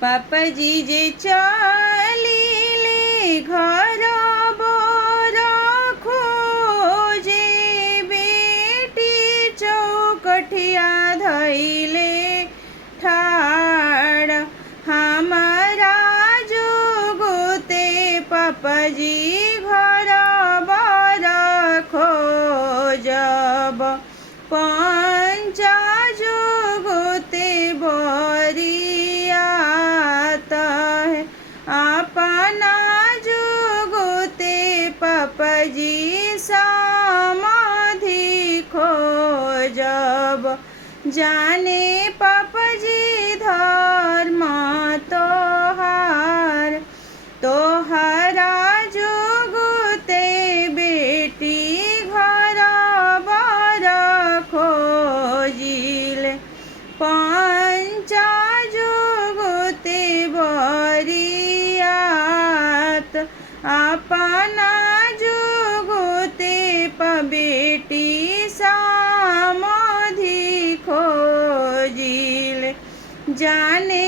पापाजी जे चलिले घर बर खोजे, बेटी चौकठिया धैले ठाड़। हमारा जुगुते पापाजी घर बर खोजब, पंचा जुगुते बरियात है। अपना जुगुते पापाजी समाधि खोजब, जाने पापाजी धर्म तोहार। तोहरा जुगुते बेटी घर बर खोजिले, पंचा जुगुते बरियात। अपना जुगुते बेटी समाधि खोजिले, जाने